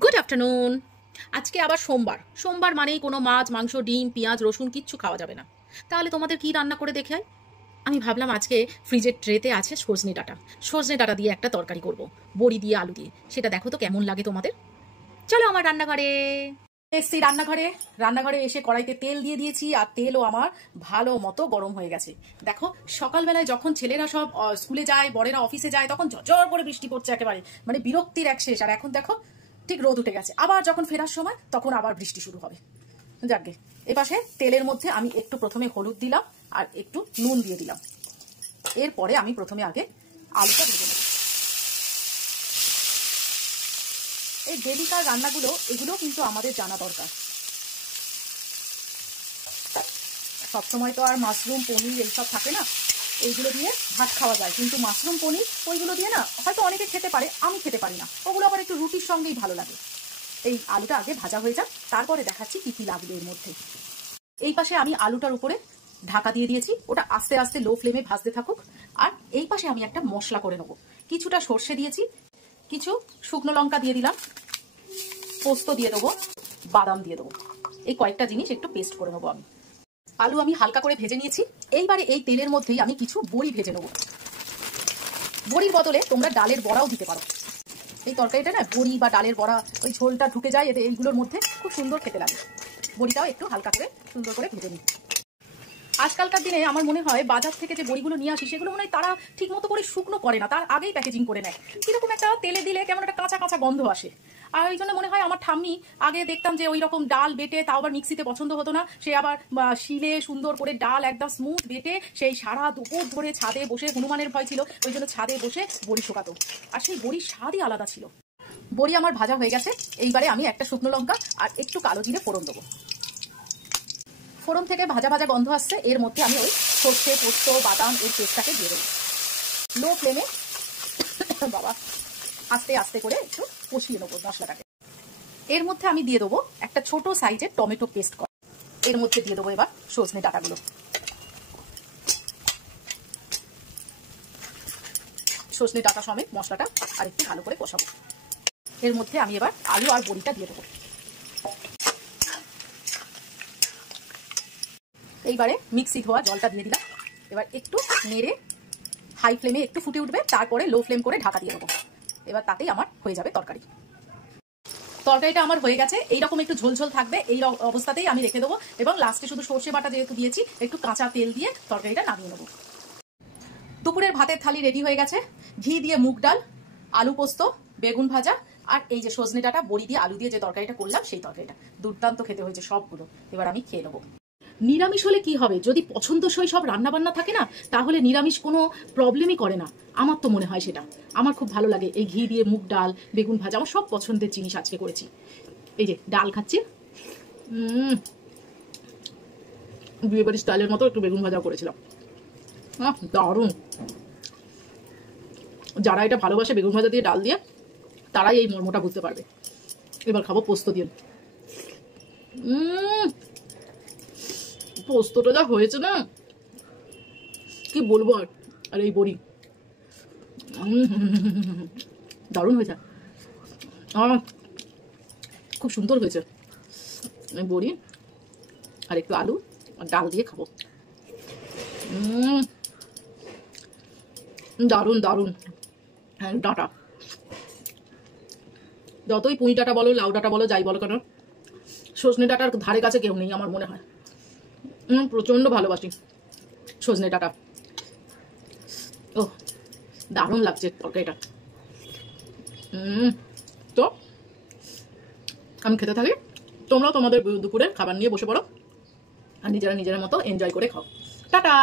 Good afternoon. আজকে আবার সোমবার। সোমবার মানেই কোনো মাছ, মাংস, ডিম, পেঁয়াজ, রসুন কিচ্ছু খাওয়া যাবে না। তাহলে তোমাদের কি রান্না করে দেখাই? আমি ভাবলাম আজকে ফ্রিজের ট্রেতে আছে সজনে ডাঁটা। সজনে ডাঁটা দিয়ে একটা তরকারি করব, বড়ি দিয়ে, আলু দিয়ে। সেটা দেখো তো কেমন লাগে তোমাদের। চলো আমার রান্নাঘরে। এসছি রান্নাঘরে। রান্নাঘরে এসে কড়াইতে তেল দিয়ে দিয়েছি, আর তেলও আমার ভালো মতো গরম হয়ে গেছে। দেখো, সকালবেলায় যখন ছেলেরা সব স্কুলে যায়, বড়েরা অফিসে যায়, তখন ঝরঝর করে বৃষ্টি পড়ছে একেবারে, মানে বিরক্তির এক শেষ। আর এখন দেখো ঠিক রোদ উঠে গেছে। আবার যখন ফেরার সময় তখন আবার বৃষ্টি শুরু হবে। যাকগে, এপাশে তেলের মধ্যে আমি একটু প্রথমে হলুদ দিলাম আর একটু নুন দিয়ে দিলাম। এরপরে আমি প্রথমে আগে আলুটা ভেজে নেব। এই ডেলিকার রান্নাগুলো, এগুলো কিন্তু আমাদের জানা দরকার। সবসময় তো আর মাশরুম, পনির এইসব থাকে না। এইগুলো দিয়ে ভাত খাওয়া যায়, কিন্তু মাশরুম, পনির ওইগুলো দিয়ে না হয়তো অনেকে খেতে পারে, আমি খেতে পারি না। ওগুলো আবার একটু রুটির সঙ্গেই ভালো লাগে। এই আলুটা আগে ভাজা হয়ে যাক, তারপরে দেখাচ্ছি কি কি লাগবে এর মধ্যে। এই পাশে আমি আলুটার উপরে ঢাকা দিয়ে দিয়েছি, ওটা আস্তে আস্তে লো ফ্লেমে ভাজতে থাকুক। আর এই পাশে আমি একটা মশলা করে নেবো। কিছুটা সর্ষে দিয়েছি, কিছু শুকনো লঙ্কা দিয়ে দিলাম, পোস্ত দিয়ে দেবো, বাদাম দিয়ে দেবো। এই কয়েকটা জিনিস একটু পেস্ট করে নেবো আমি। আলু আমি হালকা করে ভেজে নিয়েছি। এইবারে এই তেলের মধ্যেই আমি কিছু বড়ি ভেজে নেবো। বড়ির বদলে তোমরা ডালের বড়াও দিতে পারো। এই তরকারিটা না, বড়ি বা ডালের বড়া, ওই ঝোলটা ঢুকে যায় এতে, এইগুলোর মধ্যে খুব সুন্দর খেতে লাগে। বড়িটাও একটু হালকা করে সুন্দর করে ভেজে নিই। আজকালকার দিনে আমার মনে হয় বাজার থেকে যে বড়িগুলো নিয়ে আসি, সেগুলো মনে হয় তারা ঠিক মতো করে শুকনো করে না, তার আগেই প্যাকেজিং করে নেয়। কিরকম একটা তেলে দিলে কেমন একটা কাঁচা কাঁচা গন্ধ আসে। আর ওই জন্য মনে হয় আমার ঠাম্মি আগে দেখতাম যে ওই রকম ডাল বেটে, তাও আবার মিক্সিতে পছন্দ হতো না, সে আবার শিলে সুন্দর করে ডাল একদম স্মুথ বেটে সেই সারা দুপুর ধরে ছাদে বসে, হনুমানের ভয় ছিল ওই জন্য ছাদে বসে বড়ি শোকাতো। আর সেই বড়ির স্বাদই আলাদা ছিল। বড়ি আমার ভাজা হয়ে গেছে। এইবারে আমি একটা শুকনো লঙ্কা আর একটু কালো জিরে ফোড়ন দেবো। ফোড়ন থেকে ভাজা ভাজা গন্ধ আসছে, এর মধ্যে আমি ওই সর্ষে, পোস্ত, বাদাম এর পেস্টটাকে দিয়ে দেবো। লো ফ্লেমে বাবা আস্তে আস্তে করে একটু কষিয়ে নেবো মশলাটাকে। এর মধ্যে আমি দিয়ে দেবো একটা ছোট সাইজের টমেটো পেস্ট করা। এর মধ্যে দিয়ে দেবো এবার সজনে ডাঁটাগুলো। সজনে ডাঁটা সমেত মশলাটা আর একটু ভালো করে কষাবো। এর মধ্যে আমি এবার আলু আর বড়িটা দিয়ে দেবো। এইবারে মিক্সি ধোয়া জলটা দিয়ে দিলাম। এবার একটু নেড়ে হাই ফ্লেমে একটু ফুটে উঠবে, তারপরে লো ফ্লেম করে ঢাকা দিয়ে দেবো। এবার তাতেই আমার হয়ে যাবে তরকারি। তরকারিটা আমার হয়ে গেছে। এইরকম একটু ঝোলঝোল থাকবে, এই অবস্থাতেই আমি রেখে দেবো। এবং লাস্টে শুধু সর্ষে বাটা যেহেতু দিয়েছি, একটু কাঁচা তেল দিয়ে তরকারিটা নামিয়ে নেবো। দুপুরের ভাতের থালি রেডি হয়ে গেছে। ঘি দিয়ে মুগ ডাল, আলু পোস্ত, বেগুন ভাজা, আর এই যে সজনে ডাঁটা, বড়ি দিয়ে, আলু দিয়ে যে তরকারিটা করলাম, সেই তরকারিটা দুর্দান্ত খেতে হয়েছে সবগুলো। এবার আমি খেয়ে নেবো। নিরামিষ হলে কি হবে, যদি পছন্দসই সব রান্নাবান্না থাকে না, তাহলে নিরামিষ কোনো প্রবলেমই করে না। আমার তো মনে হয় সেটা। আমার খুব ভালো লাগে এই ঘি দিয়ে মুগ ডাল, বেগুন ভাজা, আমার সব পছন্দের জিনিস আজকে করেছি। এই যে ডাল খাচ্ছি, বিয়ে বাড়ির স্টাইলের মতো একটু বেগুন ভাজা করেছিলাম, দারুণ। যারা এটা ভালোবাসে বেগুন ভাজা দিয়ে, ডাল দিয়ে, তারাই এই মর্মটা বুঝতে পারবে। এবার খাবো পোস্ত দিয়ে। পোস্তটা যা হয়েছে না, কি বলবো। আর এই বড়ি দারুণ হয়েছে, খুব সুন্দর হয়েছে। বড়ি আর একটু আলু আর ডাল দিয়ে খাবো। দারুণ দারুণ। হ্যাঁ, ডাঁটা, যতই পুঁই ডাঁটা বলো, লাউ ডাঁটা বলো, যাই বলো কেন, সজনে ডাঁটার ধারে কাছে কেউ নেই আমার মনে হয়। প্রচন্ড ভালোবাসি সজনে ডাঁটা। ও দারুণ লাগছে তরকারিটা। তো আমি খেতে থাকি, তোমরাও তোমাদের দুপুরে খাবার নিয়ে বসে পড়ো, আর নিজেরা নিজের মতো এনজয় করে খাও। টাটা।